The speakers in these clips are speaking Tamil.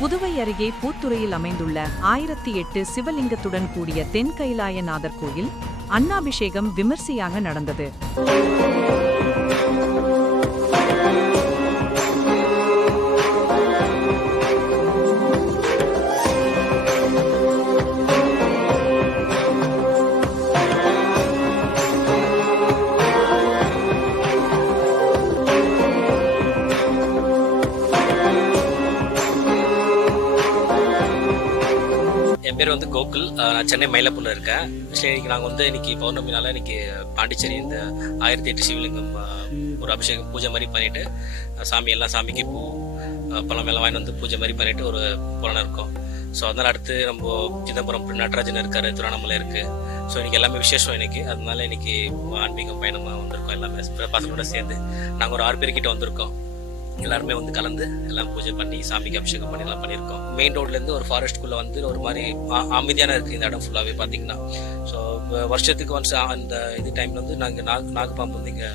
புதுவை அருகே பூத்துறையில் அமைந்துள்ள ஆயிரத்தி எட்டு சிவலிங்கத்துடன் கூடிய தென் கைலாயநாதர் கோயில் அன்னாபிஷேகம் விமர்சையாக நடந்தது. வந்து கோகுல் நான் சென்னை மயிலாப்பூர்ல இருக்கேன். இன்னைக்கு நாங்கள் வந்து இன்னைக்கு பௌர்ணமினால இன்னைக்கு பாண்டிச்சேரி இந்த ஆயிரத்தி எட்டு சிவலிங்கம் ஒரு அபிஷேகம் பூஜை மாதிரி பண்ணிட்டு சாமி எல்லாம் சாமிக்கு பூ பழம் எல்லாம் வாங்கிட்டு வந்து பூஜை மாதிரி பண்ணிட்டு ஒரு புலனம் இருக்கோம். ஸோ அதனால அடுத்து நம்ம சிதம்பரம் நடராஜன் இருக்காரு திருவண்ணாமலை இருக்கு. ஸோ இன்னைக்கு எல்லாமே விசேஷம் இன்னைக்கு. அதனால இன்னைக்கு ஆன்மீகம் பயணமாக வந்திருக்கோம் எல்லாமே. பசங்களோட சேர்ந்து நாங்கள் ஒரு ஆறு பேர்கிட்ட வந்திருக்கோம். எல்லாருமே வந்து கலந்து எல்லாம் பூஜை பண்ணி சாமிக்கு அபிஷேகம் பண்ணி எல்லாம் பண்ணியிருக்கோம். மெயின் ரோட்லேருந்து ஒரு ஃபாரஸ்ட்குள்ளே வந்து ஒரு மாதிரி அமைதியான இருக்குது இந்த இடம் ஃபுல்லாகவே பார்த்தீங்கன்னா ஸோ வருஷத்துக்கு ஒன்ஸ் அந்த இது டைம்ல வந்து நாங்கள் நாக நாகப்பாம்பு வந்து இங்கே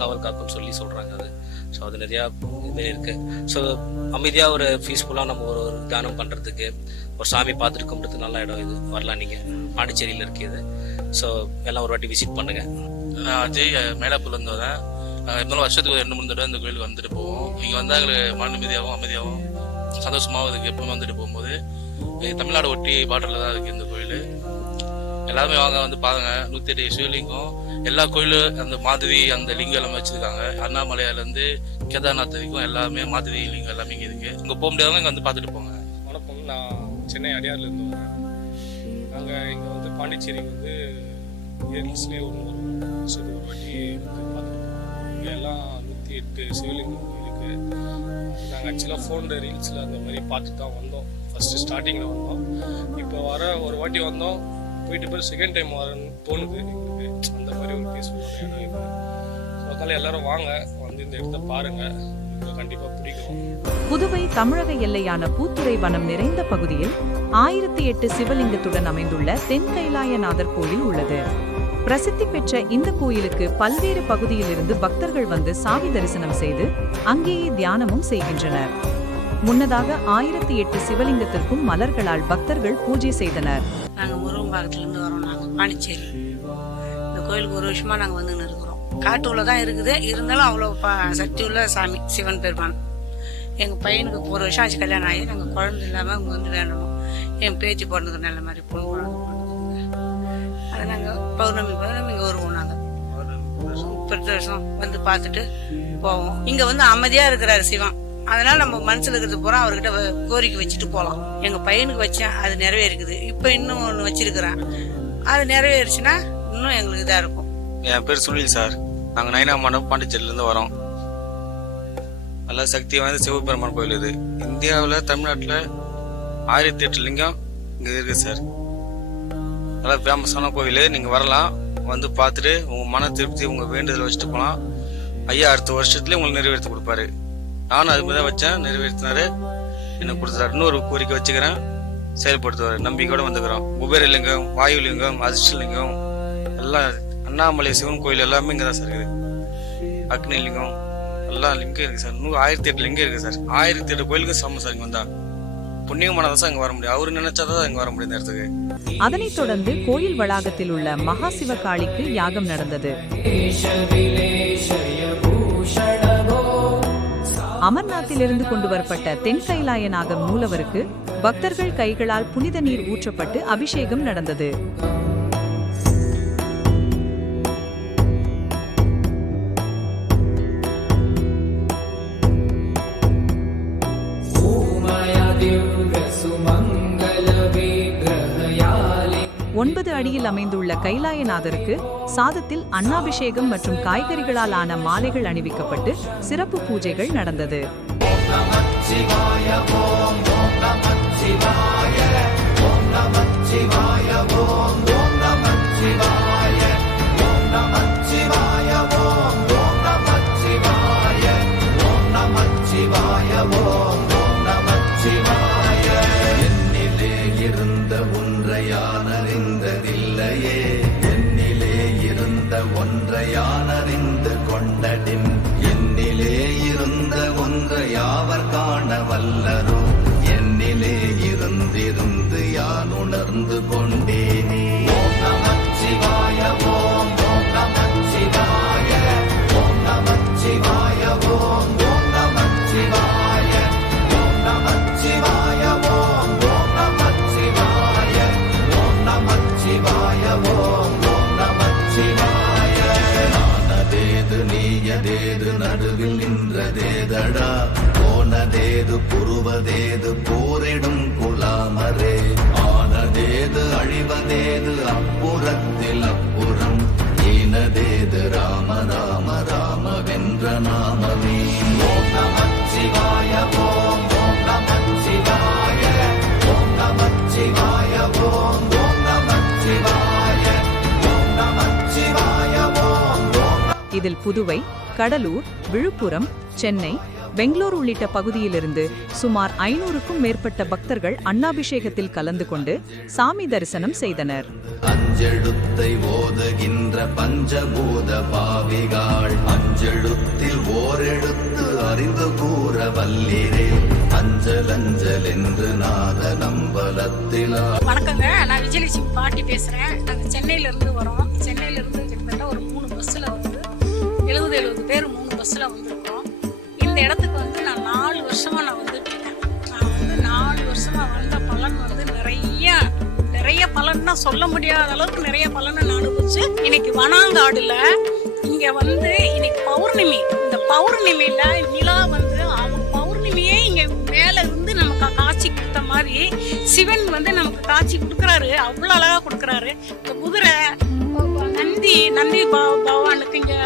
காவல் காக்கும்னு சொல்லி சொல்கிறாங்க அது. ஸோ அது நிறையா இதுமாரி இருக்குது ஸோ அமைதியாக ஒரு பீஸ்ஃபுல்லாக நம்ம ஒரு ஒரு தியானம் பண்ணுறதுக்கு ஒரு சாமி பார்த்துட்டு கும்பிடுறதுக்கு நல்ல இடம் இது. வரலாம் நீங்கள் பாண்டிச்சேரியில் இருக்கு இது. ஸோ எல்லாம் ஒரு வாட்டி விசிட் பண்ணுங்கள் நான் அஜய் மேலப்பூர்லேருந்து வரேன். இருந்தாலும் வருஷத்துக்கு ஒரு ரெண்டு மூணு தடவை இந்த கோயிலுக்கு வந்துட்டு போவோம். இங்க வந்தா எங்களுக்கு மன நிம்மதியாகவும் அமைதியாகவும் சந்தோஷமாகவும் இருக்குது எப்பவுமே வந்துட்டு போகும்போது தமிழ்நாடு ஒட்டி பாட்டில் தான் இருக்கு இந்த கோயில். எல்லாருமே வாங்க வந்து பாருங்க. நூத்தி எட்டு சிவலிங்கம். எல்லா கோயிலும் அந்த மாதிரி அந்த லிங்கம் எல்லாமே வச்சிருக்காங்க. அண்ணாமலையாலேருந்து கேதார்நாத் வரைக்கும் எல்லாமே மாதிரி லிங்கம் எல்லாமே இங்கே இருக்கு. இங்க போக முடியாதவங்க இங்க வந்து பார்த்துட்டு போங்க. வணக்கம். நான் சென்னை அடையார்லேருந்து வரேன் நாங்கள் இங்கே வந்து பாண்டிச்சேரி வந்து ஒரு வருஷத்துக்கு ஒரு வாட்டி வந்து இங்கே எல்லாம் நூற்றி எட்டு சிவலிங்கம் இருக்குது நாங்கள் ஆக்சுவலாக ஃபோனில் ரீல்ஸில் அந்த மாதிரி பார்த்து தான் வந்தோம். ஃபஸ்ட்டு ஸ்டார்டிங்கில் வந்தோம். இப்போ வர ஒரு வாட்டி வந்தோம். போயிட்டு போய் செகண்ட் டைம் வரன்னு தோணுது. எங்களுக்கு அந்த மாதிரி ஒரு பீஸ்ஃபுல்லான இடம் இது. ஸோ அதனால் எல்லாரும் வாங்க. வந்து இந்த இடத்த பாருங்கள் கண்டிப்பாக பிடிக்கும். புதுவை தமிழக எல்லையான பூத்துறை வனம் நிறைந்த பகுதியில் ஆயிரத்தி எட்டு சிவலிங்கத்துடன் அமைந்துள்ள தென் கைலாயநாதர் கோயில் உள்ளது. பிரசித்தி பெற்ற இந்த கோயிலுக்கு பல்வேறு பகுதியிலிருந்து பக்தர்கள் வந்து சாமி தரிசனம் செய்து அங்கேயே தியானமும் செய்கின்றனர். முன்னதாக ஆயிரத்தி எட்டு சிவலிங்கத்திற்கும் மலர்களால் பக்தர்கள் பூஜை செய்தனர். நாங்கள் முருகம்பாக்கத்துலேருந்து வரோம் நாங்கள் பாண்டிச்சேரி. இந்த கோயிலுக்கு ஒரு வருஷமா நாங்கள் வந்துன்னு இருக்கிறோம். காட்டுள்ள தான் இருக்குது. இருந்தாலும் அவ்வளோ ப சக்தி உள்ள சாமி சிவன் பெருமான். எங்கள் பையனுக்கு ஒரு வருஷம் ஆச்சு கல்யாணம் ஆகி நாங்கள் குழந்தை இல்லாமல் இங்கே வந்து வேணும் என் பேச்சு பிறந்தது நல்ல மாதிரி போகணும் நாங்கள் பௌர்ணமி பௌர்ணமி இங்கே வருவோம் நாங்கள் பிரதி வருஷம் வந்து பார்த்துட்டு போவோம். இங்கே வந்து அமைதியாக இருக்கிறாரு சிவன் அதனால நம்ம மனசுல இருக்கிறது பூரா அவர்கிட்ட கோரிக்கை வச்சுட்டு போகலாம் எங்க பையனுக்கு வச்சேன் அது நிறைவேறிக்குது. இப்போ இன்னும் ஒன்று வச்சிருக்கிறேன். அது நிறைவேறுச்சுன்னா இன்னும் எங்களுக்கு இதாக இருக்கும். என் பேர் சுனில் சார். நாங்கள் நைனா மண்டபம் பாண்டிச்சேரியிலேருந்து வரோம். நல்ல சக்தி வாய்ந்த சிவபெருமான் கோயில் இது. இந்தியாவில் தமிழ்நாட்டில் ஆயிரத்தி எட்டு லிங்கம் இங்கே இருக்குது சார். நல்ல ஃபேமஸான கோவில். நீங்கள் வரலாம். வந்து பார்த்துட்டு உங்கள் மன திருப்தி உங்கள் வேண்டுதல் வச்சுட்டு போகலாம் ஐயா அடுத்த வருஷத்துலேயே உங்களுக்கு நிறைவேற்றி கொடுப்பாரு. நானும் அது மாதிரி தான் வச்சேன். நிறைவேற்றினாரு. எனக்கு கொடுத்தாரு இன்னொரு கோரிக்கை வச்சுக்கிறேன். செயல்படுத்துவார். நம்பிக்கையோடு வந்துக்கிறோம். குபேர லிங்கம் வாயு லிங்கம் அதிர்ஷ்டலிங்கம் எல்லாம் அண்ணாமலை சிவன் கோயில் எல்லாமே இங்கே தான் சார் இருக்குது. அக்னி லிங்கம் எல்லா லிங்கம் இருக்குது சார். இன்னும் ஆயிரத்தி எட்டு லிங்கம் இருக்குது சார். ஆயிரத்தி எட்டு கோயிலுக்கு சமம் சார் இங்கே வந்தால் புண்ணியமானதான் அங்கே வர முடியும். அவரு நினைச்சாதான் அங்கே வர முடியும் இடத்துக்கு. அதனைத் தொடர்ந்து கோயில் வளாகத்தில் உள்ள மகா சிவகாளிக்கு யாகம் நடந்தது. அமர்நாத்திலிருந்து கொண்டு வரப்பட்ட தென் கைலாயநாதர் மூலவருக்கு பக்தர்கள் கைகளால் புனித நீர் ஊற்றப்பட்டு அபிஷேகம் நடந்தது. ஒன்பது அடியில் அமைந்துள்ள கைலாயநாதருக்கு சாதத்தில் அன்னாபிஷேகம் மற்றும் காய்கறிகளால் ஆன மாலைகள் அணிவிக்கப்பட்டு சிறப்பு பூஜைகள் நடந்தது என்னிலே நின்றதேதடா போனதேது புருவதேது போரிடும் குலாமரே. ஆனதேது அழிவதேது அப்புறத்தில் அப்புறம் ஈனதேது ராம ராம ராம வென்ற நாமமே. ஓம் நமச்சிவாய ஓம் ஓம் நமச்சிவாய ஓம் நமச்சிவாய ஓம் ஓம் நமச்சிவாய ஓம் நமச்சிவாய ஓம் இதில் புதுவை கடலூர் விழுப்புரம் சென்னை பெங்களூர் உள்ளிட்ட பகுதியிலிருந்து சுமார் ஐநூறுக்கும் மேற்பட்ட பக்தர்கள் அன்னாபிஷேகத்தில் கலந்து கொண்டு சாமி தரிசனம் செய்தனர். அஞ்செழுத்தை ஓதுகின்ற பஞ்சபூத பாவிகாள் அஞ்செழுத்தில் ஓரெழுத்து அறிந்து கூற வல்லிரே. அஞ்சல் அஞ்சல் என்று நாத நம்பலத்திலா வணக்கங்க நான் விஜயலட்சுமி பாட்டி பேசுகிறேன் நாங்கள் சென்னையிலேருந்து வரோம். சென்னையிலேருந்து கிட்டத்தட்ட ஒரு மூணு பஸ்ஸில் வந்து எழுபது எழுபது பேர் மூணு பஸ்ஸில் வந்திருக்கோம். இந்த இடத்துக்கு வந்து நான் நாலு வருஷமாக நான் வந்துட்டு இருக்கேன் நான் வந்து நாலு வருஷமாக வந்த பலன் வந்து நிறைய நிறைய பலன்னா சொல்ல முடியாத அளவுக்கு நிறைய பலனை நான் அனுபவிச்சு இன்னைக்கு வனாங்காடுல இங்க வந்து இன்னைக்கு பௌர்ணமி. இந்த பௌர்ணமியில நிலா வந்து அவன் பௌர்ணமியே இங்க மேல இருந்து நமக்கு காட்சி கொடுத்த மாதிரி சிவன் வந்து நமக்கு காட்சி கொடுக்குறாரு. அவ்வளோ அழகா கொடுக்குறாரு. இந்த குதிரை நந்தி நந்தி பவானுக்கு பகவானுக்கு இங்க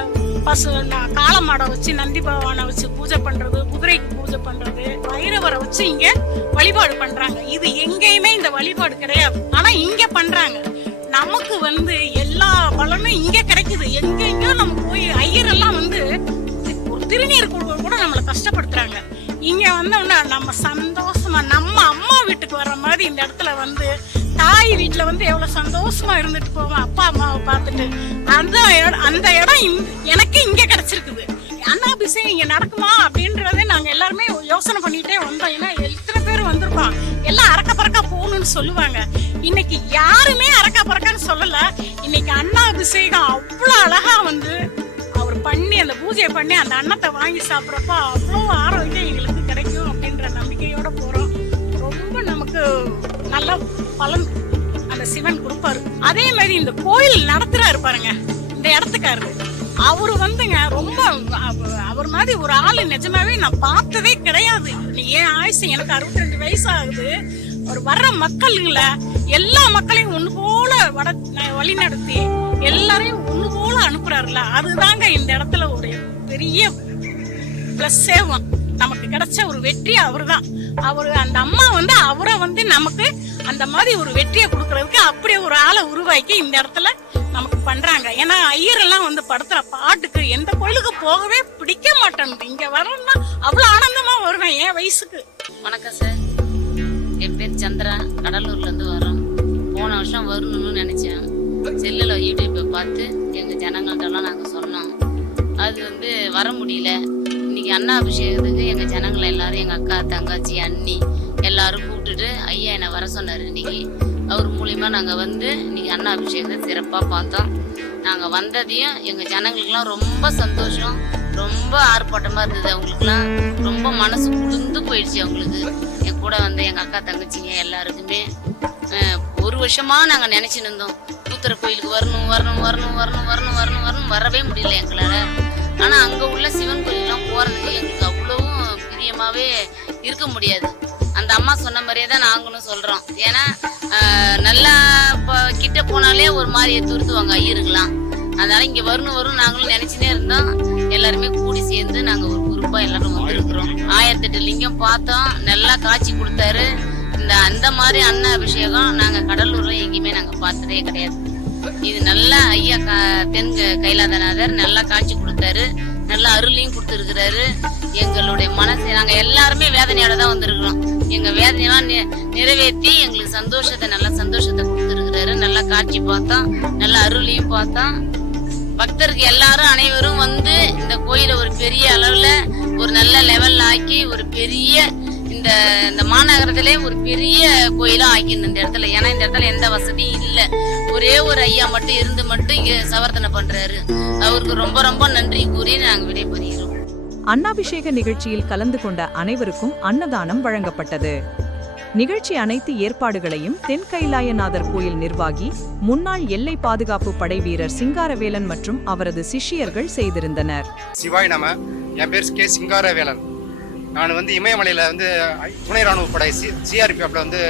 பசு ந- காளமாடை வச்சு நந்தி பகவானை வச்சு பூஜை பண்றது குதிரைக்கு பூஜை பண்றது பைரவரை வச்சு இங்க வழிபாடு பண்றாங்க. இது எங்கேயுமே இந்த வழிபாடு கிடையாது. ஆனா இங்க பண்றாங்க. நமக்கு வந்து எல்லா பலனும் இங்க கிடைக்குது. எங்கெங்கயோ நம்ம போய் ஐயரெல்லாம் வந்து ஒரு திருநீர் கொடுக்க கூட நம்மளை கஷ்டப்படுத்துறாங்க. இங்க வந்தோம்னா நம்ம சந்தோஷமா நம்ம அம்மா வீட்டுக்கு வர்ற மாதிரி இந்த இடத்துல வந்து தாய் வீட்டில் வந்து எவ்வளோ சந்தோஷமா இருந்துட்டு போவோம் அப்பா அம்மாவை பார்த்துட்டு. அந்த இடம் அந்த இடம் இந்த- எனக்கு இங்கே கிடச்சிருக்குது. அண்ணாபிஷேகம் இங்கே நடக்குமா அப்படின்றதே நாங்கள் எல்லாருமே யோசனை பண்ணிகிட்டே வந்தோம். ஏன்னா எத்தனை பேர் வந்திருக்கோம் எல்லாம் அறக்க பறக்கா போகணும்னு சொல்லுவாங்க. இன்னைக்கு யாருமே அறக்க பறக்கன்னு சொல்லலை. இன்னைக்கு அண்ணாபிஷேகம் அவ்வளோ அழகா வந்து அவர் பண்ணி அந்த பூஜையை பண்ணி அந்த அன்னத்தை வாங்கி சாப்பிட்றப்ப அவ்வளோ ஆரோக்கியம் எங்களுக்கு கிடைக்கும் அப்படின்ற நம்பிக்கையோடு போகிறோம் ரொம்ப நமக்கு நல்ல பலன் சிவன் கொடுப்பாரு. அதே மாதிரி இந்த கோயில் நடத்துறாரு பாருங்க இந்த இடத்துக்காரு அவரு வந்துங்க ரொம்ப அவர் மாதிரி ஒரு ஆளு நிஜமாவே நான் பார்த்ததே கிடையாது. நீ ஏன் ஆயுசு எனக்கு அறுபத்தி ரெண்டு வயசு ஆகுது அவர் வர்ற மக்களுங்கள எல்லா மக்களையும் ஒன்று போல வட வழி நடத்தி எல்லாரையும் ஒன்று போல அனுப்புறாருல அதுதாங்க இந்த இடத்துல ஒரு பெரிய பிளஸ் சேவம் நமக்கு கிடைச்ச ஒரு வெற்றி அவர்தான். அவரு அந்த அம்மா வந்து அவரை வந்து நமக்கு அந்த மாதிரி ஒரு வெற்றியை கொடுக்கறதுக்கு அப்படியே ஒரு ஆளை உருவாக்கி இந்த இடத்துல நமக்கு பண்றாங்க. ஏன்னா ஐயர் எல்லாம் வந்து படுத்துற பாட்டுக்கு எந்த கோயிலுக்கு போகவே பிடிக்க மாட்டேன் இங்க வரணும்னா அவ்வளவு ஆனந்தமா வருவேன் என் வயசுக்கு. வணக்கம் சார். என் பேர் சந்திரா. கடலூர்ல இருந்து வரோம் போன வருஷம் வரணும்னு நினைச்சேன். செல்லில் யூடியூப்பை பார்த்து எங்கள் ஜனங்கள்கிட்டலாம் நாங்கள் சொன்னோம். அது வந்து வர முடியல. இன்னைக்கு அண்ணா அபிஷேகத்துக்கு எங்கள் ஜனங்களை எல்லாரும் எங்கள் அக்கா தங்கச்சி அண்ணி எல்லாரும் கூப்பிட்டுட்டு ஐயா என்னை வர சொன்னார் இன்னைக்கு அவர் மூலியமா நாங்கள் வந்து இன்னைக்கு அண்ணா அபிஷேகத்தை சிறப்பாக பார்த்தோம் நாங்கள் வந்ததையும் எங்கள் ஜனங்களுக்கெல்லாம் ரொம்ப சந்தோஷம் ரொம்ப ஆர்ப்பாட்டமாக இருந்தது அவங்களுக்குலாம் ரொம்ப மனசு குளிர்ந்து போயிடுச்சு அவங்களுக்கு என் கூட வந்த எங்கள் அக்கா தங்கச்சிங்க எல்லாருக்குமே ஒரு வருஷமா நாங்கள் நினச்சின்னு இருந்தோம் கூத்துற கோயிலுக்கு வரணும் வரணும் வரணும் வரணும் வரணும் வரணும் வரணும் வரவே முடியல எங்களால் ஆனால் அங்கே உள்ள சிவன் கோயிலுக்குலாம் போகிறதுக்கு எங்களுக்கு அவ்வளவும் பிரியமாகவே இருக்க முடியாது. அந்த அம்மா சொன்ன மாதிரியே தான் நாங்களும் சொல்கிறோம் ஏன்னா நல்லா இப்போ கிட்ட போனாலே ஒரு மாதிரி துருத்துவாங்க ஐயருங்களாம் அதனால இங்க வரணும் வரும் நாங்களும் நினைச்சுனே இருந்தோம். எல்லாருமே கூடி சேர்ந்து நாங்க ஒரு குரூப்பா எல்லாரும் வந்துருக்குறோம். ஆயிரத்தி எட்டு லிங்கம் பார்த்தோம். நல்லா காட்சி கொடுத்தாரு. இந்த அந்த மாதிரி அன்ன அபிஷேகம் நாங்க கடலூர்ல எங்கேயுமே நாங்க பார்த்ததே கிடையாது. இது நல்லா ஐயா கா- தென் கைலாதநாதர் நல்லா காட்சி கொடுத்தாரு. நல்ல அருளையும் கொடுத்துருக்கிறாரு. எங்களுடைய மனசு நாங்க எல்லாருமே வேதனையோட தான் வந்திருக்கிறோம். எங்க வேதனையெல்லாம் நிறைவேற்றி எங்களுக்கு சந்தோஷத்தை நல்ல சந்தோஷத்தை கொடுத்துருக்கிறாரு. நல்லா காட்சி பார்த்தோம் நல்ல அருளையும் பார்த்தோம் பக்தருக்கு எல்லாரும் அனைவரும் வந்து இந்த கோயிலை ஒரு பெரிய அளவுல ஒரு நல்ல லெவல்ல ஆக்கி ஒரு பெரிய இந்த இந்த மாநகரத்திலே ஒரு பெரிய கோயிலா ஆக்கிடணும் இந்த இடத்துல. ஏன்னா இந்த இடத்துல எந்த வசதியும் இல்லை. ஒரே ஒரு ஐயா மட்டும் இருந்து மட்டும் இங்க சவர்த்தனை பண்றாரு. அவருக்கு ரொம்ப ரொம்ப நன்றி கூறி நாங்க விடைபெறுகிறோம். அன்னாபிஷேக நிகழ்ச்சியில் கலந்து கொண்ட அனைவருக்கும் அன்னதானம் வழங்கப்பட்டது. நிகழ்ச்சி அனைத்து ஏற்பாடுகளையும் தென் கைலாயநாதர் கோயில் நிர்வாகி முன்னாள் எல்லை பாதுகாப்பு படை வீரர் சிங்காரவேலன் மற்றும் அவரது சிஷ்யர்கள் செய்திருந்தனர். சிவாய் நம. என் பேர் கே சிங்காரவேலன். நான் வந்து இமயமலையில் வந்து துணை ராணுவ படை சி சிஆர்பிஎஃப்ல வந்து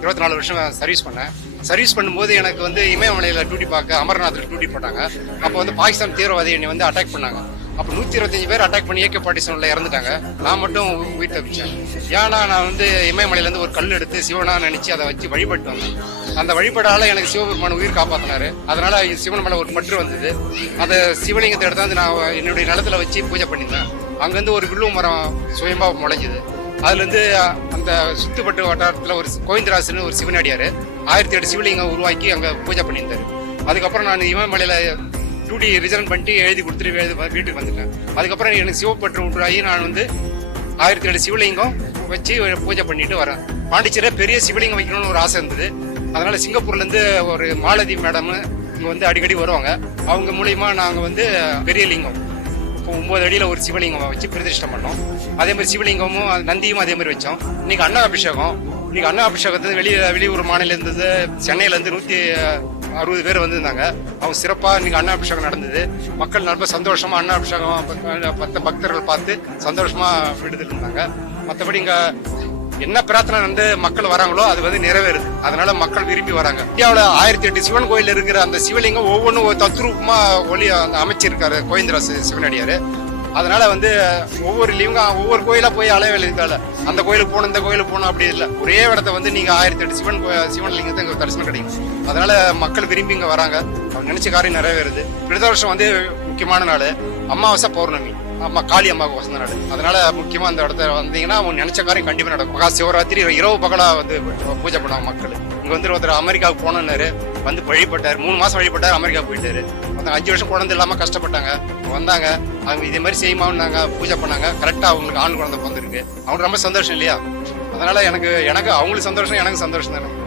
இருபத்தி நாலு வருஷம் சர்வீஸ் பண்ணேன். சர்வீஸ் பண்ணும்போது எனக்கு வந்து இமயமலையில் டியூட்டி பார்க்க அமர்நாத்தில் டியூட்டி போட்டாங்க. அப்போ வந்து பாகிஸ்தான் தீவிரவாதி என்னை வந்து அட்டாக் பண்ணாங்க. அப்போ நூற்றி இருபத்தஞ்சு பேர் அட்டாக் பண்ணி ஏகே பாட்டிசனில் இறந்துட்டாங்க. நான் மட்டும் உயிர் தப்பிச்சேன் ஏன்னா நான் வந்து இமயமலையிலேருந்து ஒரு கல் எடுத்து சிவனா நினச்சி அதை வச்சு வழிபட்டு வந்தேன். அந்த வழிபடால எனக்கு சிவபெருமான் உயிர் காப்பாற்றினார் அதனால சிவன் மேலே ஒரு பற்று வந்தது. அந்த சிவலிங்கத்தை எடுத்து வந்து நான் என்னுடைய நிலத்துல வச்சு பூஜை பண்ணியிருந்தேன். அங்கேருந்து ஒரு வில்லு மரம் சுயம்பாக முளைஞ்சுது. அதுலேருந்து அந்த சுத்துப்பட்டு வட்டாரத்தில் ஒரு கோவிந்தராசன் ஒரு சிவனடியார் ஆயிரத்தி எட்டு சிவலிங்கம் உருவாக்கி அங்கே பூஜை பண்ணியிருந்தார். அதுக்கப்புறம் நான் இமயமலையில் டியூட்டி ரிசர்வ் பண்ணிட்டு எழுதி கொடுத்துட்டு எழுதி வீட்டுக்கு வந்துட்டேன். அதுக்கப்புறம் எனக்கு சிவப்பற்று உண்டாகி நான் வந்து ஆயிரத்தி ஏழு சிவலிங்கம் வச்சு பூஜை பண்ணிட்டு வரேன். பாண்டிச்சேரியில் பெரிய சிவலிங்கம் வைக்கணும்னு ஒரு ஆசை இருந்தது. அதனால் சிங்கப்பூர்லேருந்து ஒரு மாலதி மேடம் இங்கே வந்து அடிக்கடி வருவாங்க. அவங்க மூலியமாக நாங்கள் வந்து பெரிய லிங்கம் ஒன்பது அடியில் ஒரு சிவலிங்கம் வச்சு பிரதிஷ்டம் பண்ணோம். அதே மாதிரி சிவலிங்கமும் நந்தியும் அதே மாதிரி வச்சோம். இன்னைக்கு அண்ணா அபிஷேகம். இன்னைக்கு அண்ணா அபிஷேகத்துக்கு வெளியே வெளியூர் மாநிலம் சென்னையிலேருந்து நூற்றி அறுபது பேர் வந்திருந்தாங்க. அவங்க சிறப்பாக இன்னைக்கு அண்ணா அபிஷேகம் நடந்தது. மக்கள் நல்ல சந்தோஷமாக அண்ணா அபிஷேகம் பத்த பக்தர்கள் பார்த்து சந்தோஷமாக விடுதல் இருந்தாங்க மற்றபடி இங்கே என்ன பிரார்த்தனை வந்து மக்கள் வராங்களோ அது வந்து நிறைவேறுது. அதனால மக்கள் விரும்பி வராங்க. இந்தியாவில் ஆயிரத்தி எட்டு சிவன் கோயில் இருக்கிற அந்த சிவலிங்கம் ஒவ்வொன்றும் ஒரு தத்ரூபமா ஒளி அந்த அமைச்சிருக்காரு கோவிந்தராசு சிவனடியார். அதனால வந்து ஒவ்வொரு லிங்கம் ஒவ்வொரு கோயிலா போய் அலைய வேலையில அந்த கோயிலுக்கு போகணும் இந்த கோயிலுக்கு போகணும் அப்படி இல்லை. ஒரே இடத்த வந்து நீங்க ஆயிரத்தி எட்டு சிவன் சிவன் லிங்கத்தை இங்க தரிசனம் கிடைக்கும். அதனால மக்கள் விரும்பி இங்க வராங்க. அவங்க நினைச்ச காரியம் நிறைவேறுது. பிரத வருஷம் வந்து முக்கியமான நாள். அமாவாசை பௌர்ணமி. அம்மா காளி அம்மாவுக்கு வசந்த நாடு அதனால முக்கியமா அந்த இடத்துல வந்தீங்கன்னா அவங்க நினைச்ச காரியம் கண்டிப்பா நடக்கும். மகா சிவராத்திரி இரவு பகலா வந்து பூஜை பண்ணுவாங்க மக்கள். இங்க வந்து ஒருத்தர் அமெரிக்காவுக்கு போனாரு வந்து வழிபட்டார் மூணு மாசம் வழிபட்டார் அமெரிக்கா போயிட்டாரு. அந்த அஞ்சு வருஷம் குழந்தை இல்லாம கஷ்டப்பட்டாங்க. வந்தாங்க அவங்க இதே மாதிரி செய்யுமான்னாங்க பூஜை பண்ணாங்க. கரெக்டா அவங்களுக்கு ஆண் குழந்தை பிறந்திருக்கு. அவங்களுக்கு ரொம்ப சந்தோஷம் இல்லையா? அதனால எனக்கு எனக்கு அவங்களுக்கு சந்தோஷம் எனக்கு சந்தோஷம் தானே.